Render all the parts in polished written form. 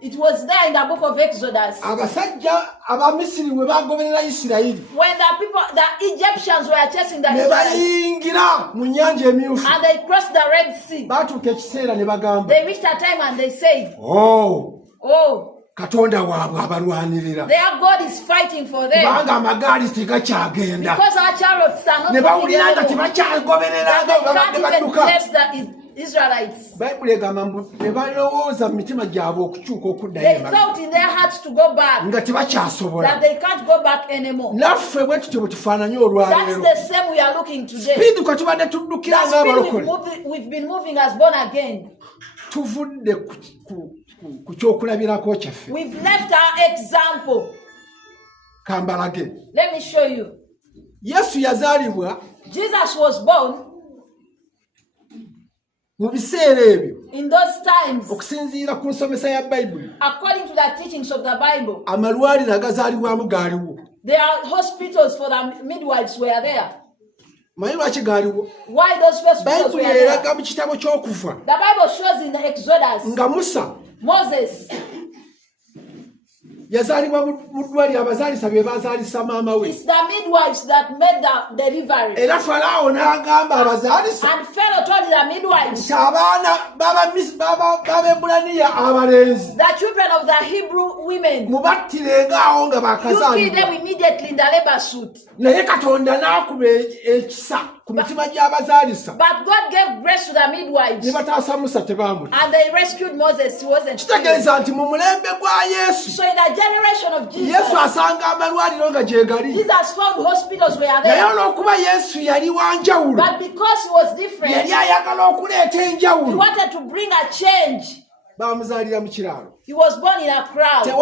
It was there in the book of Exodus. When the Egyptians were chasing the Israelites, and they crossed the Red Sea, they reached a time and they said, oh, their God is fighting for them. Because our chariots are not moving anymore. They can't even chase the Israelites. They thought in their hearts to go back, that they can't go back anymore. That's the same we are looking today. That speed we've been moving as born again. We've left our example. Let me show you. Jesus was born in those times, according to the teachings of the Bible. There are hospitals for the midwives were there. Why those hospitals were there? The Bible shows in the Exodus, Moses, it's the midwives that made the delivery. And Pharaoh told the midwives, the children of the Hebrew women, you kill them immediately in the labor suit. But God gave grace to the midwives, and they rescued Moses. He wasn't killed. So in the generation of Jesus, Jesus found hospitals were there. But because he was different, he wanted to bring a change. He was born in a crowd. There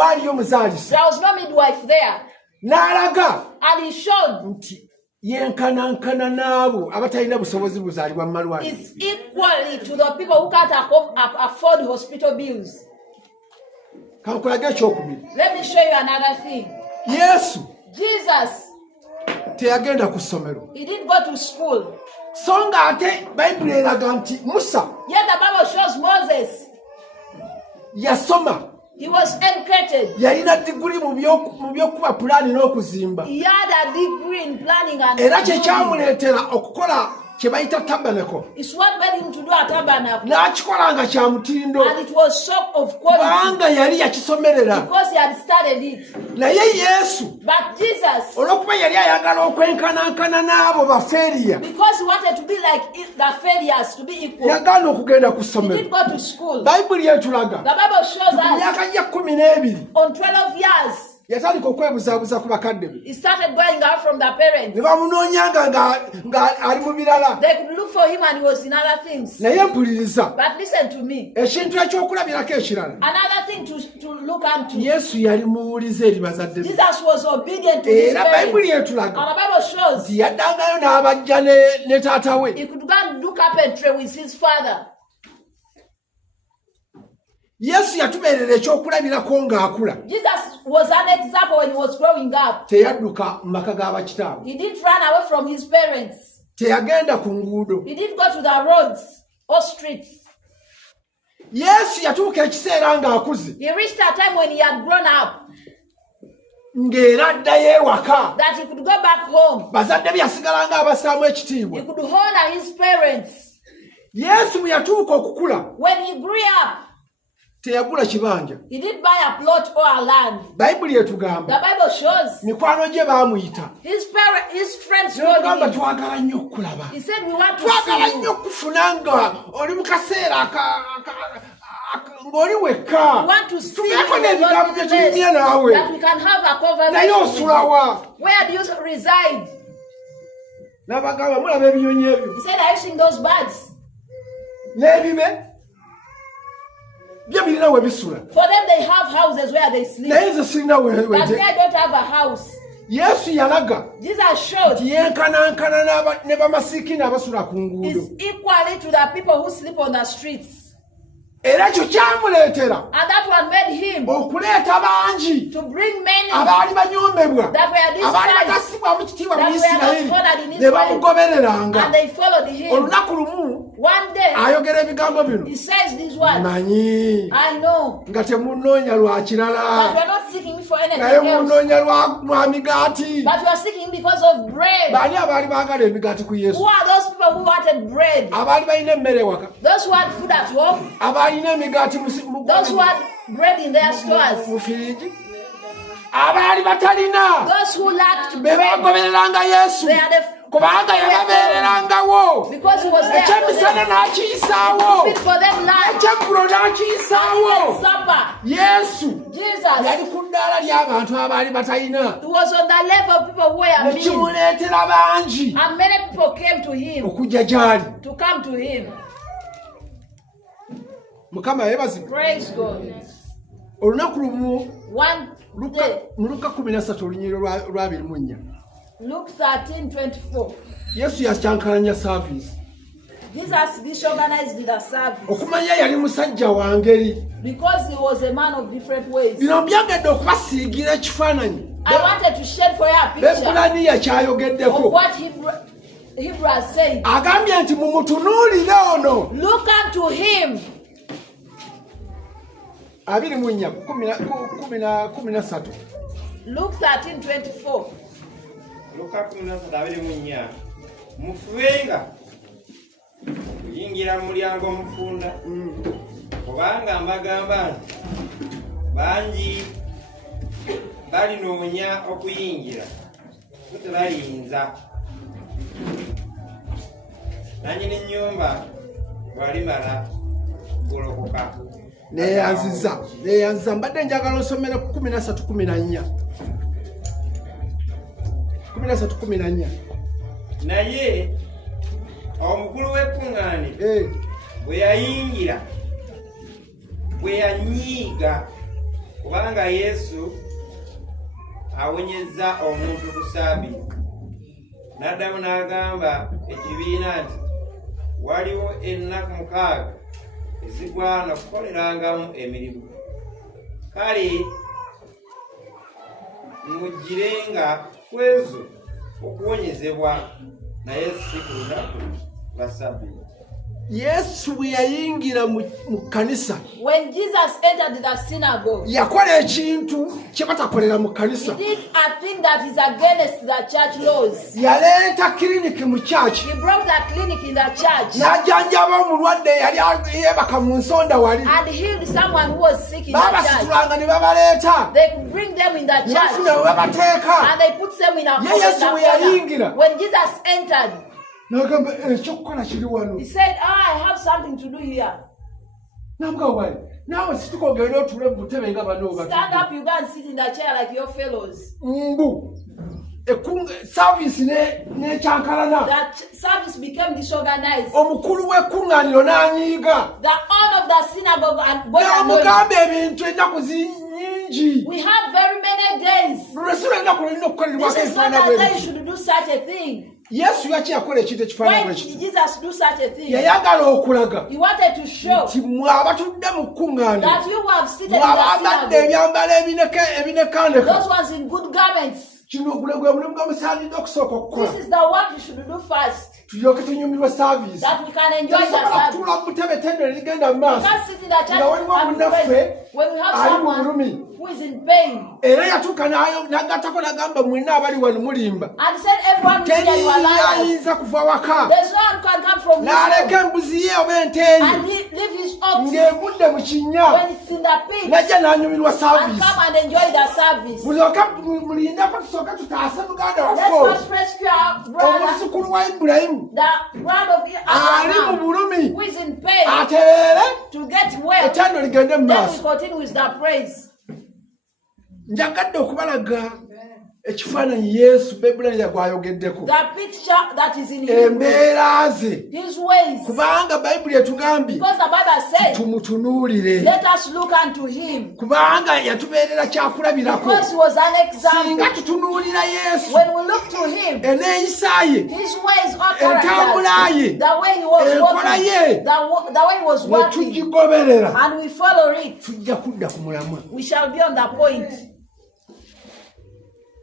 was no midwife there. And he showed is equally to the people who can't afford hospital bills. Let me show you another thing. Jesus, he didn't go to school. Yet the Bible shows Moses, he was educated. He had a degree in planning and it's what made him to do a tabernacle. And it was so of quality because he had studied it. But Jesus, because he wanted to be like the failures, to be equal, he didn't go to school. The Bible shows us on 12 years he started going out from the parents. They could look for him and he was in other things. But listen to me. Another thing to look unto. Jesus was obedient to his parents. And the Bible shows he could go and do carpentry with his father. Jesus was an example when he was growing up. He didn't run away from his parents. He didn't go to the roads or streets. He reached a time when he had grown up that he could go back home. He could honor his parents. When he grew up, he didn't buy a plot or a land. The Bible shows his friends told him. He said, we want to see you. We want to see you in a lonely place that we can have a conversation. Where do you reside? He said, are you seeing those birds? For them, they have houses where they sleep. But they don't have a house. Jesus showed is equally to the people who sleep on the streets. And that one made him to bring many that were despised, that were not honored in Israel, and they followed him. One day, he says this word. I know. But you are not seeking me for anything else. But you are seeking because of bread. Who are those people who wanted bread? Those who had food at home? Those who had bread in their stores? Those who lacked bread, they are the because he was there fit for them lunch and supper. Jesus, he was on the level of people who were mean, and many people came to him to come to him. Praise God. One day, Luke 13:24. Yesu yacyankaranya service. Jesus disorganized the service. Okumanya yali musajja wangeri. Because he was a man of different ways. Bino byagedde okubasiigira ekifaananyi. I wanted to shed for you a picture of what Hebrew has said. Agambye nti mumutunuulire ono. Look unto him. 20:13. Luke 13:24. Luka 13:24. Mufubenga kuyingira mu mulyango omufunda kubanga mbagamba nti bangi balinoonya okuyingira tebayinza. Nannyini ennyumba bwalimala golokoka neyanziza mbadde njagala osomera 13:14. 13:14. Naye omukulu w'ekkuŋŋaaniro bwe yayingira bwe yanyiiga kubanga Yesu awonyezza omuntu ku Ssabbiiti. N'addamu n'agamba ekibiina nti waliwo ennaku 6 ezigwana okukolerangamu emirimu. Kale mugirenga kwezo okuwonyezebwa naye si ku lunaku lwa Ssabbiiti. Yesu bwe yayingira mu kanisa. When Jesus entered the synagogue, yakola ekintu kye batakolera mu kanisa. He did a thing that is against the church laws. Yaleeta clinic mu church. He brought the clinic in the church. N'ajjanjaba omulwadde yali yeebaka mu nsonda wali. And healed someone who was sick in the church. Babasitulanga ne babaleeta. They could bring them in the church. And they put them in a corner. When Jesus entered, he said, I have something to do here. Stand up, you go and sit in the chair like your fellows. That service became disorganized. The owner of the synagogue and we have very many days. This is not a day you should do such a thing. Yesu yakiyakola ekintu ekifaanana bwe kityo. Jesus do such a thing. Yayagala okulaga. He wanted to show nti mwabatudde mu kkuŋŋaaniro. That you have seated in the synagogue. Ebyambalo ebinekaaneka. Those ones in good garments. Kino gwe mulimu gwamusaanidde okusooka okukola. This is the work you should do first. Tulyoke tunyumirwe service. That we can enjoy the service. Tutuula mu ttebe ttendere ligenda mu maaso. We can't sit in the church when we have someone who is in pain. Era yatuuka n'agattako n'agamba mwenna abali wano mulimba. And said everyone is here, you are liars. Ayinza kuva waka. There's no one can come from his n'aleka embuzi ye oba ente ye. And leave his ox. Ng'egudde mu kinnya. When it's in the pit. N'ajja n'anyumirwa service. And come and enjoy the service. Mulindeko tusooke tutaase muganda waffe. Let's first rescue our brother. Omuzukulu wa Ibulayimu. The brother of Abraham. Who is in pain. Atereere. To get well. Ettendo ligende mu maaso. Then we continue with the praise. Njagadde okubalaga ekifaananyi Yesu Bibulaniya gw'ayogeddeko. The picture that is in him. Embeera ze. His ways. Kubanga Bayibuli etugambye. Because the Bible says. Tumutunuulire. Let us look unto him. Kubanga yatubeerera kyakulabirako. Because he was an example. Singa tutunuulira Yesu. When we look to him. Eneeyisa ye. His ways are characters. Entambula ye. The way he was walking. Ye. The way he was walking. Tugigoberera. And we follow it. Tujja kudda ku mulamwa. We shall be on the point.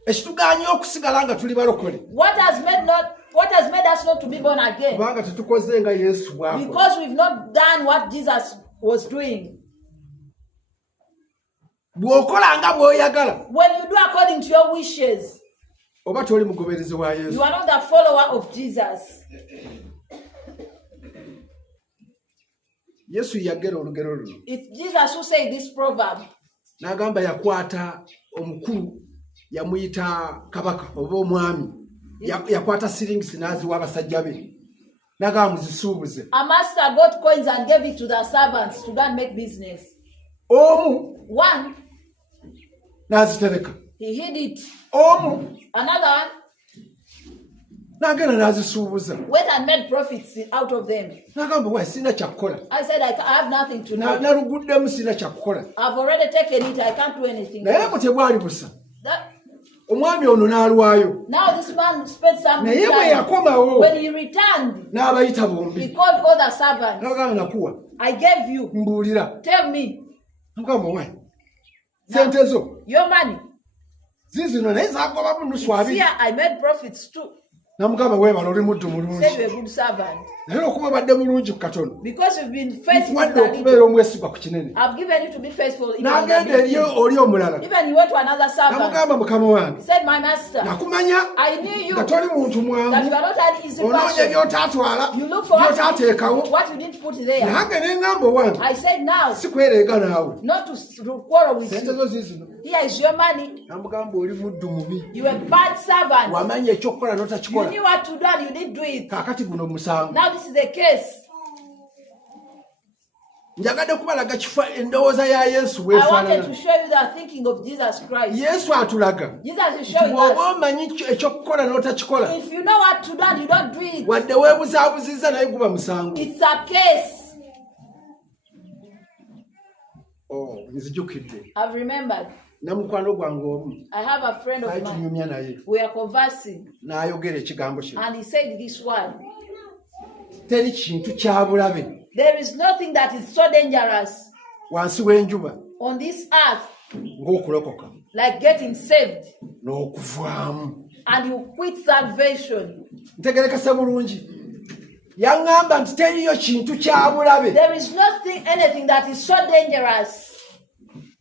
Ekitugaanye okusigala nga tuli balokole. What has made not What has made us not to be born again? Because we've not done what Jesus was doing. When you do according to your wishes, you are not the follower of Jesus. It's Jesus who said this proverb. yakwata sirings naziwa abasajja be nagaamuzisuubuze. A master got coins and gave it to the servants to go and make business. One, nazitereka, he hid it. nagenda Another one, nazisuubuza, went and made profits out of them. nagamba wa sina kyakukola. I said, I have nothing to do. Naluguddemu sina kyakukola. I've already taken it. I can't do anything. Naye tebwali busa. Omwami ono n'alwayo. Now this man spent some naye bwe yakomawo, when he returned, n'abayita bombi, he called all the servants. n'agamba nakuwa. I gave you. Mbuulira. Tell me. Mugamba wa sente zo. Your money. Zizino naye zagobamu nusu abiri. Here I made profits too. Namugamba weebala oli muddu mulungi. Say you're a good servant. Naye okuba badde mulungi ku katono. Because you've been faithful. Okubeera omwesigwa ku kinene. I've given you to be faithful. N'agenda eri oli omulala. Even you went to another servant. Namugamba mukama wange. Said my master. Nakumanya. I knew you. Nga toli muntu mwangu. That you are not an easy person. Onoonya by'otaatwala. You look for by'otaateekawo. what you didn't put there. Nange ne ngamba wange. I said now. Sikwereega naawe. Not to quarrel with sente you. zo zizino. Here is your money. Namugamba oli muddu mubi. You are a bad servant. Wamanya ekyokukola n'otakikola. You knew what to do and you didn't do it. Kaakati guno musango. Now this is the case. Njagadde kubalaga kifa endowooza ya Yesu I wanted to show you the thinking of Jesus Christ. Yesu atulaga. Jesus is showing us. Bw'oba omanyi ekyokukola n'otakikola. If you know what to do and you don't do it. Wadde weebuzaabuzizza naye guba musango. It's a case. Nzijukidde. I've remembered. Namukwano gwange omu. I have a friend of tunyumya naye. We are conversing. N'ayogera ekigambo kino. And he said this word. Teri kintu kya bulabe. There is nothing that is so dangerous wansi w'enjuba on this earth ng'okulokoka, like getting saved n'okuvaamu, and you quit salvation. Ntegerekese bulungi. Yaŋŋamba nti teriyo kintu kya bulabe. There is anything that is so dangerous.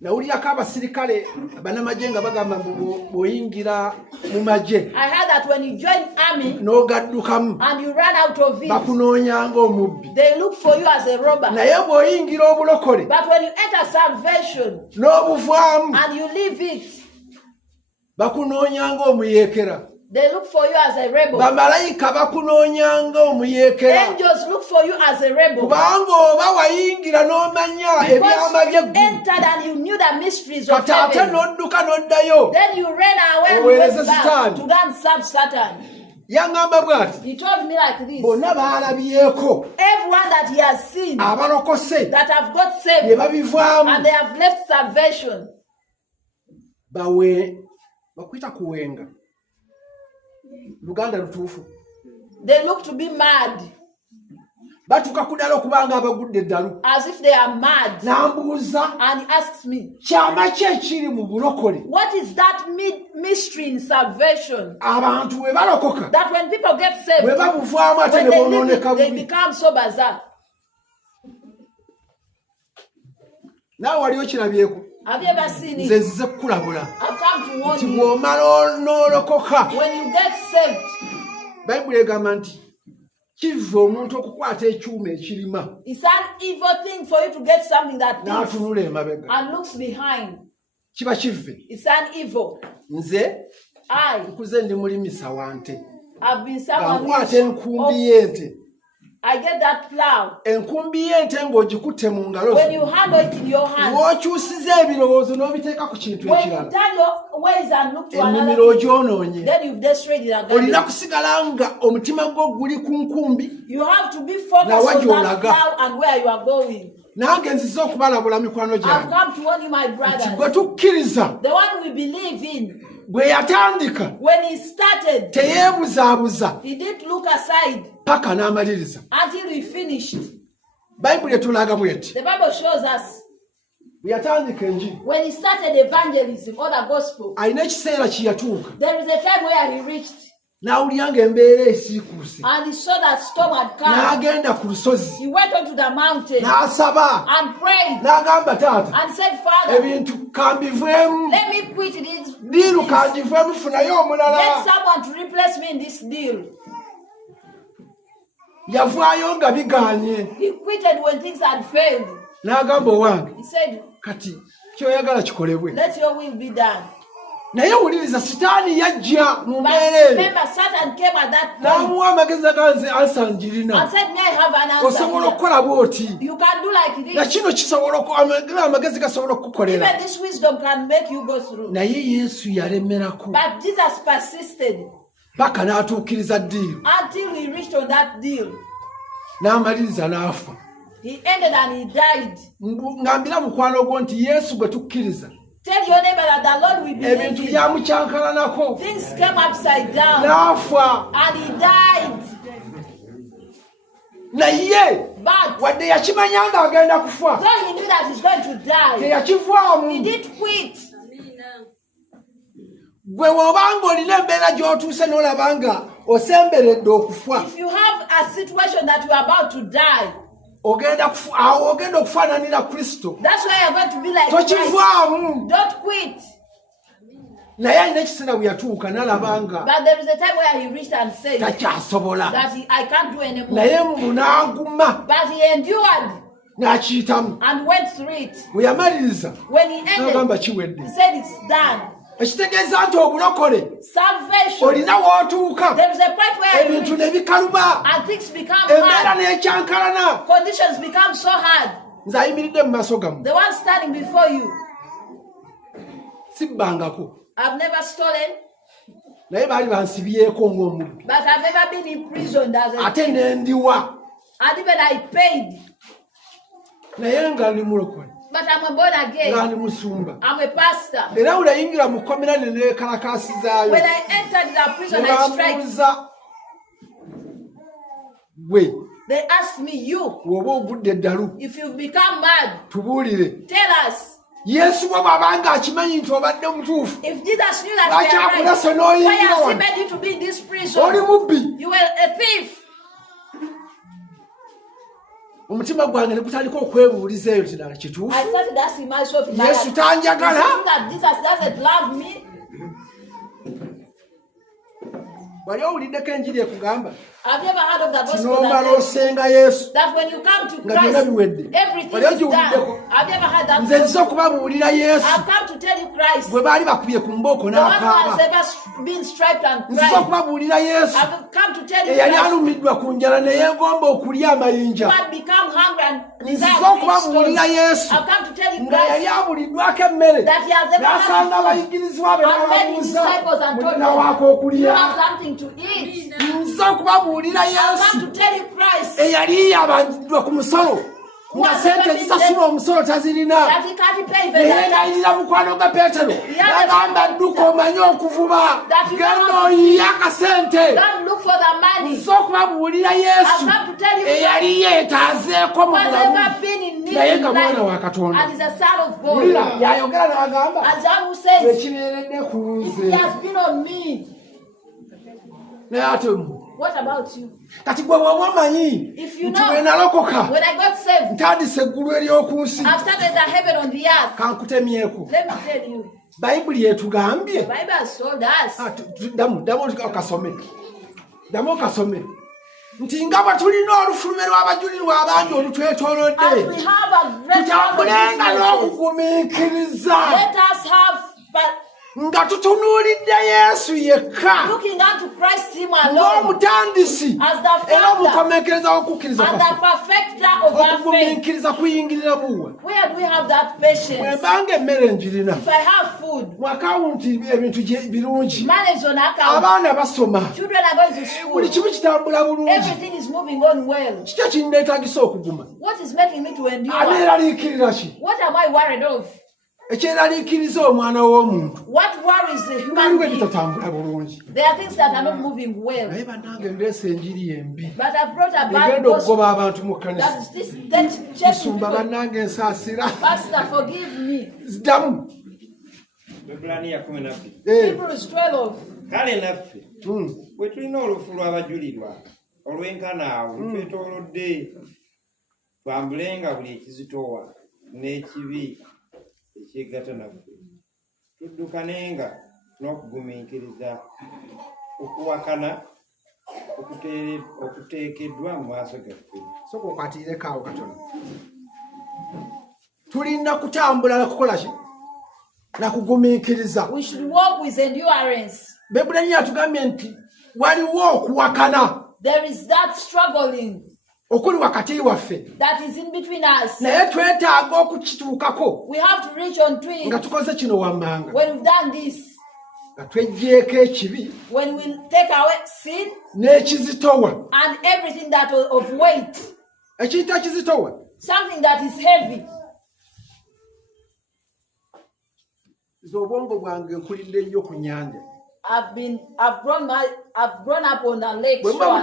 Nawulirako abasirikale bannamagye nga bagamba bw'oyingira mu magye. I heard that when you join army n'ogaddukamu and you run out of it, bakunoonya ng'omubbi. They look for you as a robber. Naye bw'oyingira obulokole, but when you enter salvation n'obuvaamu and you leave it, bakunoonya ng'omuyeekera. They look for you as a rebel. Bamalayika bakunoonya ng'omuyeekera. Angels look for you as a rebel. Kubanga oba wayingira n'omanya ebyama by'eggulu. Because you entered and you knew the mysteries of heaven. Kati ate n'odduka n'oddayo. Then you ran away and went back to go and serve Satan. Yaŋŋamba bw'ati. He told me like this. Bonna baalabyeko. Everyone that he has seen, abalokose, that have got saved, ne babivaamu, and they have left salvation, bakwita kuwenga. Luganda lutuufu. They look to be mad. Batuka kudala okubanga abagudde eddalu. As if they are mad. N'ambuuza. And he asks me, kyama ki ekiri mu bulokole? what is that mystery in salvation? Abantu we balokoka. That when people get saved, we babuvaamu ate ne bonooneka they become so bizarre. Naawe wali okirabyeko. Have you ever seen it? Nze nzize kukulabula. I've come to warn you. Bw'omala n'olokoka. When you get saved, Bayibuli egamba nti kiva omuntu okukwata ekyuma ekirima. It's an evil thing for you to get something that n'atunula emabega and looks behind. Kiba kive. It's an evil. Nze nkuze ndi mulimisa wante. I've been someone nkwata enkumbi y'ente. I get that plow. Enkumbi y'ente ng'ogikutte mu ngalo. When you handle it in your hands. W'okyusiza ebirowoozo n'obiteeka ku kintu ekirala. When you turn your ways and look to another ennimiro ogyonoonye. then you've destroyed it again. Olina kusigala nga omutima gwo guli ku nkumbi. You have to be focused on that plow and where you are going. Nange nzize okubalabula mikwano gyange. I've come to warn you, my brothers. Gwe tukkiriza. The one we believe in. Bwe yatandika. When he started. Teyeebuzaabuza. He didn't look aside. Paka n'amaliriza. Until he finished. Bayibuli etulaga bw'eti. The Bible shows us. Yatandika enjiri. When he started evangelism or the gospel. Alina ekiseera kye yatuuka. There is a time where he reached. n'awulira embeera esiikuuse and he saw that storm had come. n'agenda ku lusozi He went onto the mountain n'asaba and prayed n'agamba taata and said, Father, ebintu kambiveemu let me quit this. diiru kangiveemu funayo omulala. Get someone to replace me in this deal. Yavaayo nga bigaanye. He quitted when things had failed. N'agamba owange. He said, kati kyoyagala kikolebwe. let your will be done. Naye wuliriza sitaani yajja mu mbeera eyo. Remember, Satan came at that point. N'amuwa amagezi aganze ansa njirina. And said, may I have an answer? Osobola okukola bw'oti. You can do like this. Na kino kisobola amagezi gasobola okukukolera. Even this wisdom can make you go through. Naye Yesu yalemerako. But Jesus persisted. Paka n'atuukiriza ddiiru. Until he reached on that deal. N'amaliriza n'afa. He ended and he died. Ngambira mukwano gwo nti Yesu gwe tukkiriza. Tell your neighbor that the Lord will believe ebintu him. byamucyankalanako. Things came upside down. N'afa. And he died. Naye But wadde yakimanya nga agenda kufa. though he knew that he's going to die, Teyakivaamu. he did quit. Gwe w'obanga olina embeera gy'otuuse n'olaba nga osemberedde okufa. If you have a situation that you are about to die, ogenda okufaananira Kristo. that's why you're going to be like Christ. Tokivaamu. Don't quit. Naye alina ekiseera bwe yatuuka n'alaba nga But there is a time where he reached and said takyasobola. that I can't do anymore. Naye n'aguma. But he endured N'akiyitamu. and went through it. Bwe yamaliriza When he ended, n'agamba kiwedde. he said it's done. Ekitegeeza nti obulokole Salvation. olina w'otuuka There is a point where you ebintu reach ne bikaluba and things become embeera hard. n'ekyankalana. Conditions become so hard. Nze ayimiridde mu maaso gammwe The one standing before you, sibbangako I've never stolen, naye baali bansibyeko ng'omubbi but I've never been imprisoned as a ate thief. ne ndiwa And even I paid. naye nga ndi mulokole But I'm a born nga again. ndi musumba. I'm a pastor. Era ulayingira mu kkomera ne neekalakaasizaayo When I entered the prison, ne I strike. bamubuuza gwe They asked me, you, bw'oba ogudde eddalu if you've become mad, tubuulire. tell us. Yesu bwe bw'abanga akimanyi nti obadde mutuufu If Jesus knew that lwaki we are akulese right, why n'oyingira has he wano? made you to be in this Oli prison? mubbi. You were a thief. Omutima gwange ne gutandika okwebuuliza eyo ddala kituufu. I started asking myself, in my Yesu heart, tanjagala. is it that Jesus doesn't love me? Wali owuliddeko enjiri ekugamba Have you ever heard of the gospel n'omala that says osenga Yesu that when you come to nga byonna Christ, biwedde. everything Wali is done? ogiwuliddeko. Have you ever heard that Nze nziza gospel? okubabuulira Yesu I've come to tell you Christ, bwe baali bakubye ku mbooko the one who has n'akaaba. ever been striped and Nziza cried. okubabuulira Yesu I've come to tell you eyali Christ, alumiddwa ku njala ne yeegomba okulya who amayinja. had become hungry and Nziza desired to eat okubabuulira stones. Yesu I've come to tell you nga yali Christ, abuliddwako emmere that he has ever n'asanga had food abayigirizwa be and made his n'ababuuza disciples and told mulina waako them, you okulya. have something to eat. Nziza okubabuulira I've Yesu come to tell you Christ, eyali yabandiddwa ku musolo nga sente zisasula omusolo tazirina. that he can't pay even Naye that tax. n'ayirira mukwano ga Peetero n'agamba dduka omanye okuvuba genda oyiye akasente. Don't look for the money. Nziza okubabuulira Yesu I've come to tell you eyali yeetaazeeko mu has bulamu ever been in need naye in nga mwana wa life Katonda. and is a son of God. Wulira y'ayogera n'agamba As one who says, ekibeeredde ku if nze. he has been on me, Naye ate mmwe what about you? kati gwe bw'oba omanyi If you nti know, bwe nalokoka when I got saved, ntandise eggulu ery'oku nsi I've started the heaven on the earth. kankutemyeko. Let me tell you, Bayibuli etugambye the Bible has told us ddamu okasome nti nga bwe tulina olufulume lw'abajulirwa abangi as olutwetoolodde we have a great tutambulenga number of n'okugumiikiriza let us have, but nga tutunuulidde Yesu yekka looking unto Christ him alone ng'omutandisi as the era founder omukomekereza w'okukkiriza and the kwaffe. perfecter of our faith. Okugumiikiriza kuyingirira muwe. Where do we have that patience? Bwembanga emmere njirina If I have food, mu akawunti ebintu birungi, manage on account, abaana basoma, children are going to school, buli kimu kitambula bulungi, everything is moving on well. kiki ekinneetaagisa okuguma? What is making me to endure? Aneeraliikirira ki? What am I worried of? Ekyeraliikiriza omwana w'omuntu What worries the human waliwo being? ebitatambula bulungi. There are things that are not moving well. Naye bannange ndeese enjiri embi But I've brought a bad egenda gospel okugoba abantu mu kkanisa. that is this chasing Musumba people. bannange ensaasira. Pastor, forgive me. Ddamu. Ebbulaniya 12. Hebrews 12. kale naffe bwe tulina olufu lw'abajulirwa olw'enkana awo lutwetoolodde twambulenga buli ekizitowa n'ekibi ekyegatta naffe tuddukanenga n'okugumiikiriza okuwakana okuteekeddwa mu maaso gaffe. Soka okwatiireko awo katono. Tulina kutambula na kukola ki? Na kugumiikiriza. We should walk with endurance. Bebulani atugambye nti waliwo okuwakana. There is that struggling. Okuli wakati waffe. That is in between us. Naye twetaaga okukituukako. We have to reach on to it. Nga tukoze kino wammanga. When we've done this. Nga tweggyeko ekibi. When we take away sin. N'ekizitowa. And everything that of weight. Ekintu ekizitowa. Something that is heavy. Obwongo bwange nkulidde nnyo ku nnyanja. I've grown up on a lake shore.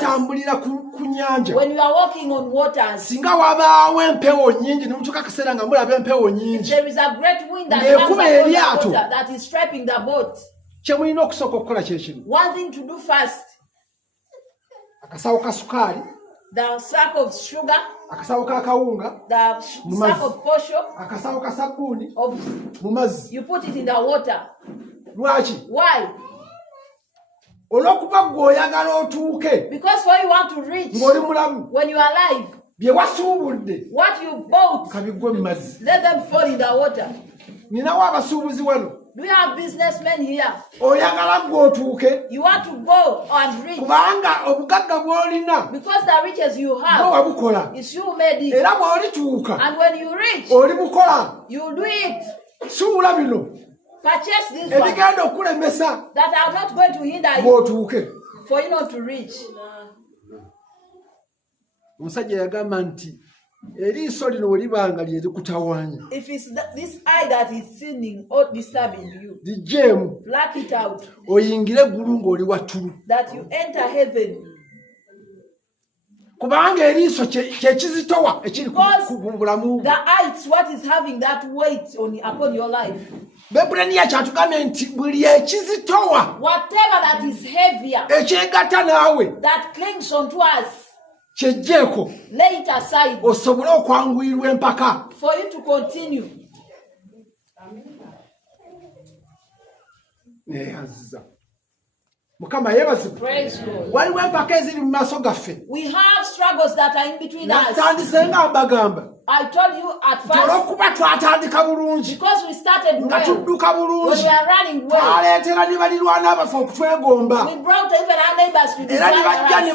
When you are walking on waters, if there is a great wind that comes upon the water that is stripping the boat, one thing to do first, the sack of sugar, the sack of posho, you put it in the water. Why? Because what you want to reach when you are alive, what you bought, let them fall in the water. Do you have businessmen here? You want to go and reach because the riches you have is you made it. And when you reach, you do it. Purchase this one that are not going to hinder you for you not to reach. If it's this eye that is sinning or disturbing you, pluck it out, that you enter heaven. Because the eye is what is having that weight upon your life. Whatever that is heavier, that clings onto us, lay it aside for you to continue. Praise God. We have struggles that are in between us. I told you at first, because we started well, when we are running well, we brought even our neighbors to desire us, and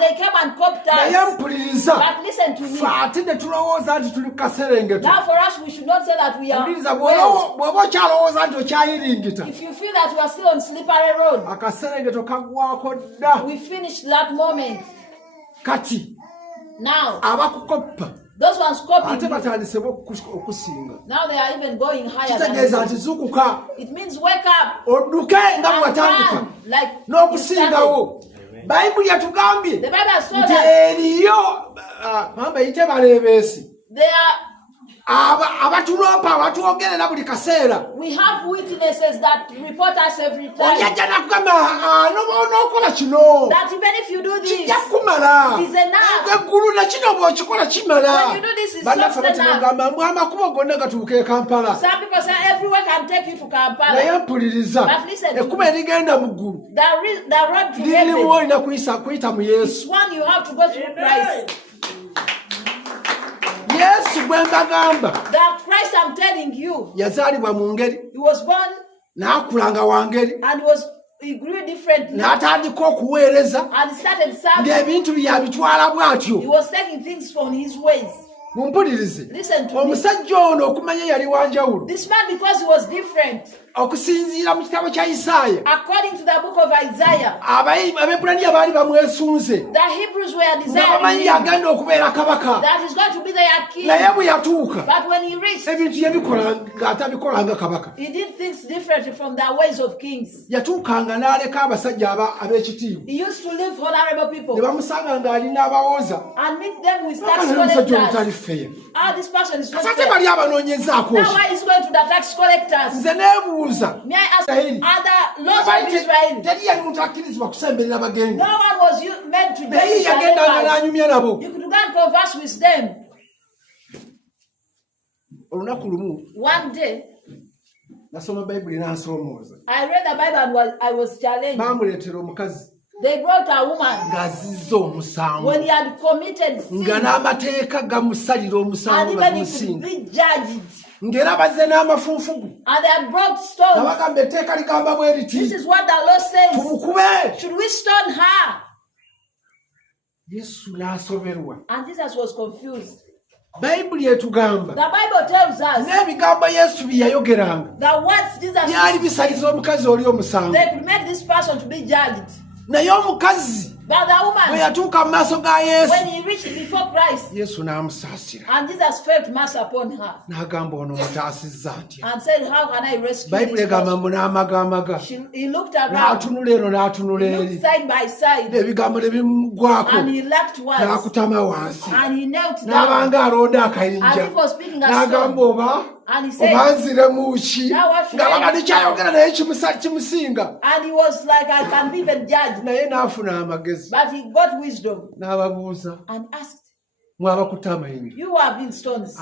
they came and copped us. But listen to me. Now for us, we should not say that we are well. If you feel that you are still on slippery road, we finished that moment. Now, those ones copying. Now they are even going higher than you. It means wake up and run like you started. The Bible has told us they are. We have witnesses that report us every time. That even if you do this, it's enough. When you do this, it's just enough. Some people say everywhere can take you to Kampala. But listen to me. The road to heaven is one you have to go through Christ. Yes, that Christ, I'm telling you, he was born and he grew differently and he started serving. He was taking things from his ways. Listen to me. This man, because he was different, according to the book of Isaiah, the Hebrews were desiring him, that he's going to be their king. But when he reached, he did things differently from the ways of kings. He used to live honorable people and meet them with tax collectors. fair. This person is not Sate fair. bali abanoonyezaako. Now why is going to the tax collectors? Nze neebuuza. May I ask other laws of Israel? Teri yali muntu akkirizibwa kusemberera bagenyi. No one was meant to Naye yagendanga n'anyumya nabo. You could go and converse with them. Olunaku lumu. One day, nasoma Bayibuli n'asoomooza. I read the Bible and I was challenged. Baamuleetera omukazi. They brought a woman ng'azizza omusango. when he had committed sin. Nga n'amateeka gamusalira omusango and even he could be judged. Ng'era bazze n'amafunfugu. And they had brought stones. Nabagamba etteeka ligamba bwe riti. This is what the law says. Tumukube. Should we stone her? Yesu n'asoberwa. And Jesus was confused. Bayibuli etugamba. The Bible tells us n'ebigambo Yesu bye yayogeranga. that what Jesus byali bisaliza omukazi oli omusango. they could make this person to be judged. Naye omukazi But the bwe woman, yatuuka mu maaso ga Yesu. when he reached before Christ, Yesu n'amusaasira. and Jesus felt mercy upon her N'agamba ono mutaasizza atya. and said, how can I rescue Bayibuli this egamba person? mbu n'amagamaga. He looked around, N'atunula eno n'atunula he eri. looked side by side, Ebigambo ne bimugwako. and he laughed once, N'akutama wansi. and he knelt N'abanga down, alonda as akayinja. if was speaking a N'agamba song, oba and he said, obanzire mu ki. Now what should Nga I baga do? nekyayogera naye kimusinga. and he was like, I can't be even judged. Naye n'afuna amagezi. But he got wisdom N'ababuuza. and asked, Mwabakuta amayinja. you have been stones.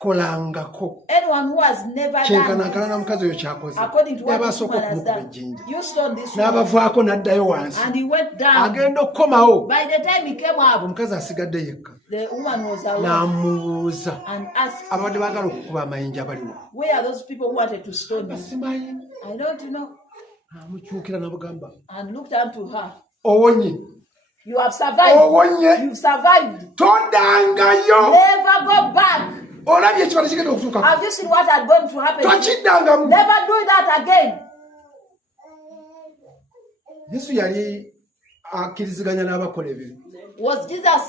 Atakolangako. Anyone who has never Kyenkanankana done na this, mukazi oyo kyakoze. according to what this Yabasooka woman has okumukuba done, ejjinja. you stone this woman. N'abavaako n'addayo wansi. And he went down. Agenda okukomawo. By the time he came up, Omukazi asigadde yekka. the woman was alone N'amubuuza. and asked, Abadde baagala okukuba amayinja baliwo. where are those people who wanted to stone me? Simanyi. I don't know. Amukyukira n'abugamba. And looked unto her. Owonye. You have survived. Owonye. You've survived. Toddangayo. Never go back. Olabye ekibala kigenda okutuuka. Have you seen what had going to happen? Tokiddangamu. Never do that again. Yesu yali akkiriziganya n'abakola ebibi. Was Jesus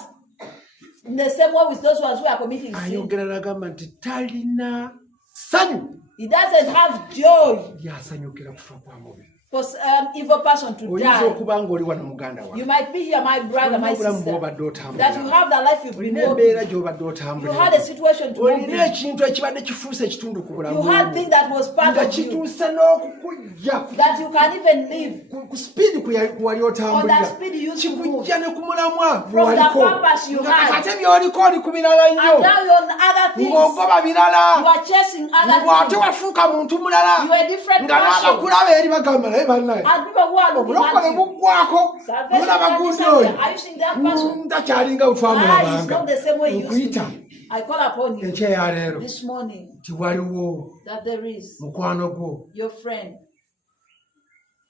in the same way with those ones who are committing sin? Ayogera n'agamba nti talina ssanyu. He doesn't have joy Yasanyukira kufa kwa mubi. for an evil person to Oyinza die. okuba ng'oli wano muganda wange. You might be here, my brother, my Obulamu sister, bw'obadde otambula. that you have the life you've been Olina walking. embeera gy'obadde You otambula. had a situation to move Olina in. ekintu ekibadde kifuuse ekitundu ku bulamu. You had things that was part nga of you kituuse n'okukujja that you can even live ku sipiidi kwali on otambulira. that speed you used to move. Kikujja ne ku mulamwa From the gwaliko. purpose you Nga had. ate by'oliko oli ku birala And nnyo. now you're on other things. You Ng'ogoba birala. are chasing other Ng'ate things. wafuuka muntu mulala. You are a different Nga person. n'abakulaba eri bagamba naye bannaye. And people who are looking Obulokole at you. buggwako. Salvation Mulaba can gundi disappear. oyo. Are you seeing that person? Takyalinga bwe It's twamulabanga. not the same way you used Nkuyita to be. I call upon you enkya ya leero this morning nti waliwo that there is mukwano gwo your friend,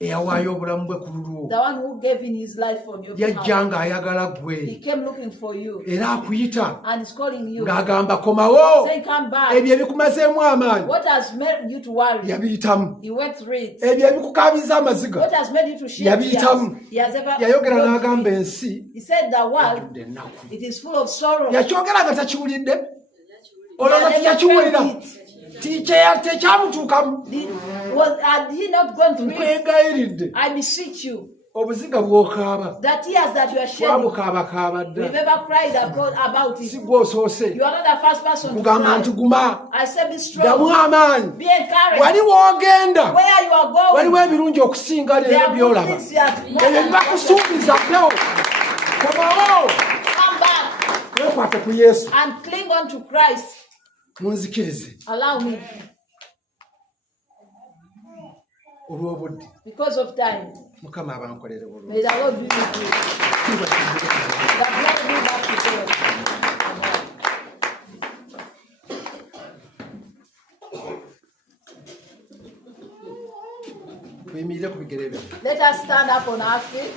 eyawaayo obulamu bwe ku lulwo. the one who gave in his life on your Yajja behalf. ng'ayagala He ggwe. came looking for you Era akuyita and is calling you, ng'agamba komawo. saying, come back. Ebyo ebikumazeemu amaanyi What has made you to worry? yabiyitamu. He went through it. Ebyo ebikukaabiza amaziga What has made you to shed yabiyitamu. tears? He has ever Yayogera gone through n'agamba it. ensi He said the world, yatudde ennaku. it is full of sorrow. Yakyogera nga takiwulidde. He Olowooza had never tiyakiwulira. felt it. Tekyamutuukamu. Had he not gone through it? Nkwegayiridde. I beseech you, Obuziga bw'okaaba the tears that you are shedding, twabukaabakaaba dda. we've ever cried about Si it. gwe osoose You are not the first person to kugamba nti cry. guma I say be ddamu strong, amaanyi. be encouraged. Wali w'ogenda Where you are waliwo going, ebirungi okusinga there leero are good by'olaba. things you have Ebyo bibakusuubiza ddewo. Komawo come back weekwate ku Yesu and cling on to Christ. munzikirize Allow me, olw'obudde. because of time. Mukama abankolere bulungi. May the Lord be with you. Kitiibwa kivuge Katonda. The glory be back to God. Tuyimirire ku bigere byaffe. Let us stand up on our feet.